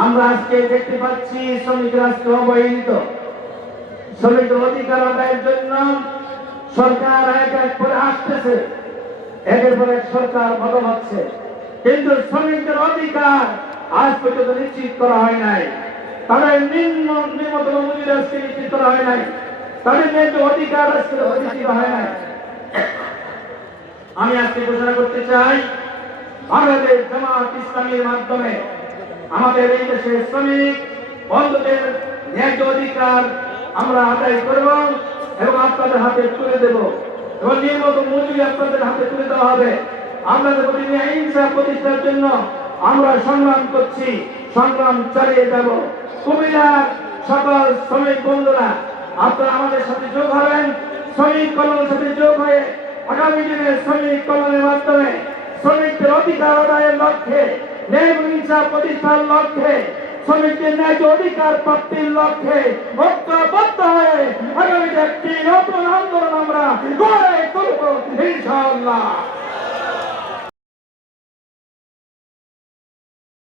আমরা আজকে দেখতে পাচ্ছি শ্রমিকরা আজকে অবহেলিত। শ্রমিকের অধিকার আদায়ের জন্য সরকার এক এক করে আসতেছে, একের পর এক সরকার বদল হচ্ছে, কিন্তু শ্রমিকদের অধিকার আজ পর্যন্ত নিশ্চিত করা হয় নাই। তাদের নিম্নতম মজুরি আজকে নিশ্চিত করা হয় নাই, তাদের ন্যায্য অধিকার আজকে প্রতিষ্ঠিত হয় নাই। আমি আজকে ঘোষণা করতে চাই, বাংলাদেশ জামাত ইসলামীর মাধ্যমে আমাদের এই দেশের শ্রমিক বন্ধুদের ন্যায্য অধিকার আমরা আদায় করব এবং আপনাদের হাতে তুলে দেব এবং নিম্নতম মজুরি আপনাদের হাতে তুলে দেওয়া হবে। আপনাদের প্রতি অহিংসা প্রতিষ্ঠার জন্য আমরা সংগ্রাম করছি, সংগ্রাম চালিয়ে যাব। কুমিল্লার সকল শ্রমিক বন্ধুরা আপনারা আমাদের সাথে যোগ হবেন, শ্রমিক কল্যাণের সাথে যোগ হয়ে আগামী দিনে শ্রমিক কল্যাণের মাধ্যমে শ্রমিকদের অধিকার আদায়ের লক্ষ্যে, ন্যায় ইনসাফ প্রতিষ্ঠার লক্ষ্যে, শ্রমিকদের ন্যায্য অধিকার প্রাপ্তির লক্ষ্যে ঐক্যবদ্ধ হয়ে আগামী একটি নতুন আন্দোলন আমরা গড়ে তুলব ইনশাআল্লাহ।